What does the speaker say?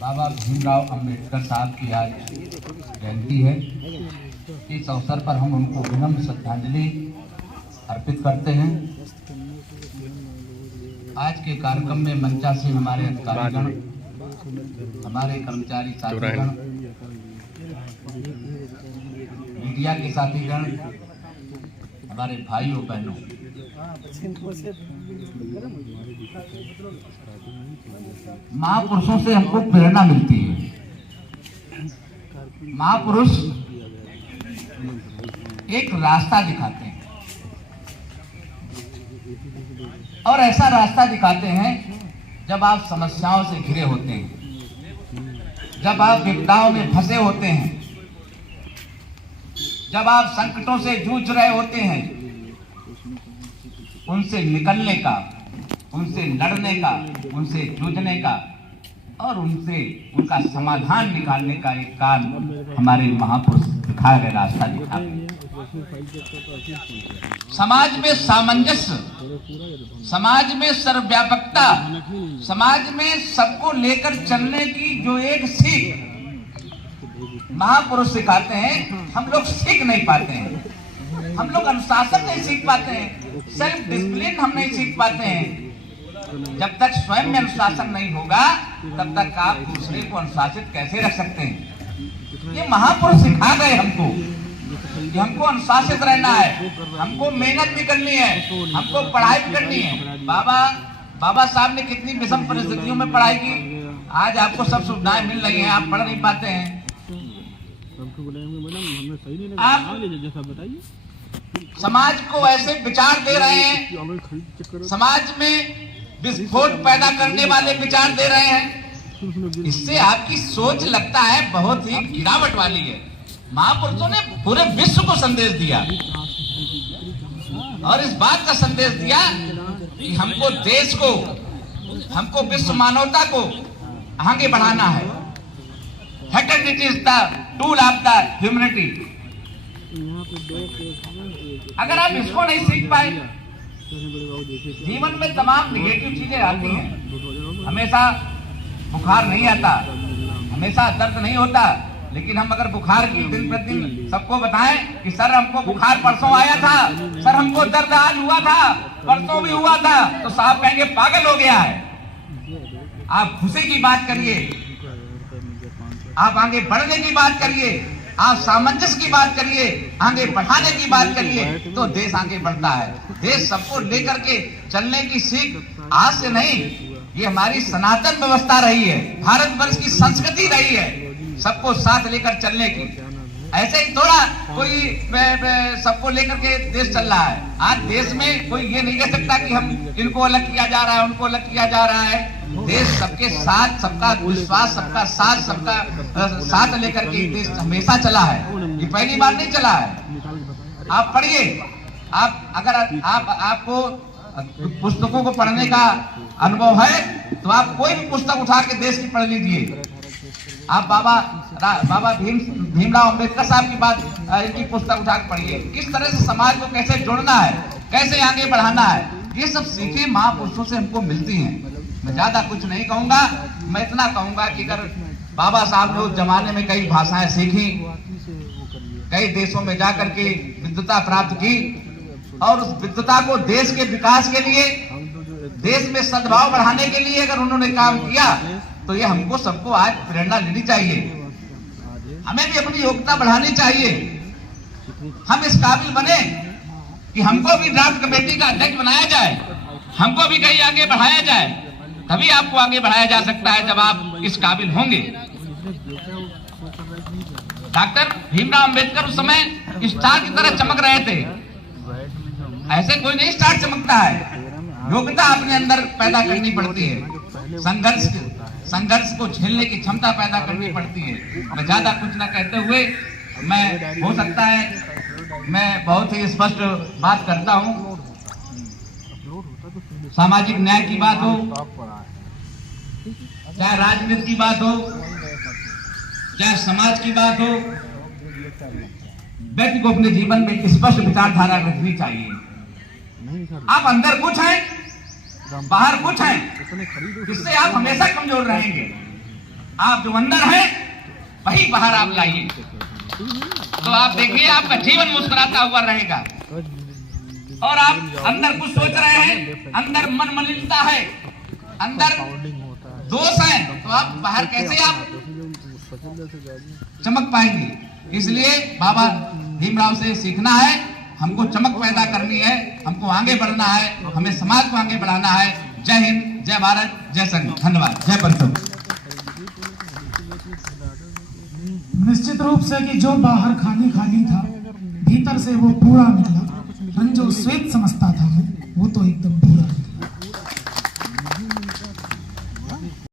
बाबा भीमराव अंबेडकर साहब की आज जयंती है। इस अवसर पर हम उनको विनम्र श्रद्धांजलि अर्पित करते हैं। आज के कार्यक्रम में मंचासीन हमारे अधिकारीगण, हमारे कर्मचारी साथीगण, मीडिया के साथीगण, हमारे भाइयों बहनों, महापुरुषों से हमको प्रेरणा मिलती है। महापुरुष एक रास्ता दिखाते हैं और ऐसा रास्ता दिखाते हैं जब आप समस्याओं से घिरे होते हैं, जब आप विपदाओं में फंसे होते हैं, जब आप संकटों से जूझ रहे होते हैं, उनसे निकलने का, उनसे लड़ने का, उनसे जूझने का और उनका समाधान निकालने का एक काम हमारे महापुरुष दिखाए गए रास्ता दिखाते हैं। समाज में सामंजस्य, समाज में सर्वव्यापकता, समाज में सबको लेकर चलने की जो एक सीख महापुरुष सिखाते हैं, हम लोग सीख नहीं पाते हैं। हम लोग अनुशासन नहीं सीख पाते हैं, सेल्फ डिसिप्लिन हम नहीं सीख पाते हैं। जब तक स्वयं में अनुशासन नहीं होगा तब तक आप दूसरे को अनुशासित कैसे रख सकते हैं। ये महापुरुष सिखा गए हमको कि हमको अनुशासित रहना है, हमको मेहनत भी करनी है, हमको पढ़ाई भी करनी है। बाबा साहब ने कितनी विषम परिस्थितियों में पढ़ाई की, आज आपको सब सुविधाएं मिल रही हैं, आप पढ़ नहीं पाते हैं। आप समाज को ऐसे विचार दे रहे हैं, समाज में विस्फोट पैदा करने वाले विचार दे रहे हैं। इससे आपकी सोच लगता है बहुत ही गिरावट वाली है। महापुरुषों ने पूरे विश्व को संदेश दिया और इस बात का संदेश दिया कि हमको देश को, हमको विश्व मानवता को आगे बढ़ाना है। Fraternity is the tool of the humanity. अगर आप इसको नहीं सीख पाए, जीवन में तमाम निगेटिव चीजें आती हैं। हमेशा बुखार नहीं आता, हमेशा दर्द नहीं होता, लेकिन हम अगर बुखार की दिन प्रतिदिन सबको बताएं कि सर हमको बुखार परसों आया था, सर हमको दर्द आज हुआ था, परसों भी हुआ था, तो साहब कहेंगे पागल हो गया है। आप खुशी की बात करिए, आप आगे बढ़ने की बात करिए, आप सामंजस्य की बात करिए, आगे बढ़ाने की बात करिए, तो देश आगे बढ़ता है। देश सबको लेकर के चलने की सीख आज से नहीं, ये हमारी सनातन व्यवस्था रही है, भारतवर्ष की संस्कृति रही है, सबको साथ लेकर चलने की। ऐसे ही थोड़ा कोई सबको लेकर के देश चल रहा है। आज देश में कोई ये नहीं कह सकता कि हम इनको अलग किया जा रहा है, उनको अलग किया जा रहा है। देश सबके साथ, सबका विश्वास, सबका साथ, सबका साथ लेकर के देश हमेशा चला है, ये पहली बार नहीं चला है। आप पढ़िए, आप अगर आपको पुस्तकों को पढ़ने का अनुभव है तो आप कोई भी पुस्तक उठा के देश की पढ़ लीजिए। आप बाबा भीमराव अंबेडकर साहब की बात, इनकी पुस्तक उठा के पढ़िए। किस तरह से समाज को कैसे जोड़ना है, कैसे आगे बढ़ाना है, ये सब सीखें महापुरुषों से हमको मिलती हैं। मैं ज्यादा कुछ नहीं कहूंगा, मैं इतना कहूंगा कि अगर बाबा साहब ने उस जमाने में कई भाषाएं सीखी, कई देशों में जाकर के विद्वता प्राप्त की और उस विद्वता को देश के विकास के लिए, देश में सद्भाव बढ़ाने के लिए अगर उन्होंने काम किया, तो ये हमको सबको आज प्रेरणा लेनी चाहिए। हमें भी अपनी योग्यता बढ़ानी चाहिए। हम इस काबिल बने कि हमको भी ड्राफ्ट कमेटी का अध्यक्ष बनाया जाए, हमको भी कहीं आगे बढ़ाया जाए, तभी आपको आगे बढ़ाया जा सकता है जब आप इस काबिल होंगे। डॉक्टर भीमराव अंबेडकर उस समय स्टार की तरह चमक रहे थे। ऐसे कोई नहीं स्टार चमकता है, योग्यता अपने अंदर पैदा करनी पड़ती है, संघर्ष को झेलने की क्षमता पैदा करनी पड़ती है। मैं ज्यादा कुछ न कहते हुए, मैं हो सकता है मैं बहुत ही स्पष्ट बात करता हूँ। सामाजिक न्याय की बात हो, चाहे राजनीति की बात हो, चाहे समाज की बात हो, व्यक्ति को अपने जीवन में स्पष्ट विचारधारा रखनी चाहिए। आप अंदर कुछ हैं बाहर कुछ है जिससे आप हमेशा कमजोर रहेंगे। आप जो अंदर हैं वही बाहर आप लाइए, तो आप देखिए आपका जीवन मुस्कुराता हुआ रहेगा। और आप अंदर कुछ सोच रहे हैं, अंदर मन मलिनता है, अंदर दोष है, तो आप बाहर कैसे आप चमक पाएंगे। इसलिए बाबा भीमराव से सीखना है, हमको चमक पैदा करनी है, हमको आगे बढ़ना है, हमें समाज को आगे बढ़ाना है। जय हिंद, जय भारत, जय संघ। धन्यवाद। जय परसों। निश्चित रूप से कि जो बाहर खाली खाली था, भीतर से वो पूरा निकला। रंजो श्वेत समझता था वो तो एकदम पूरा।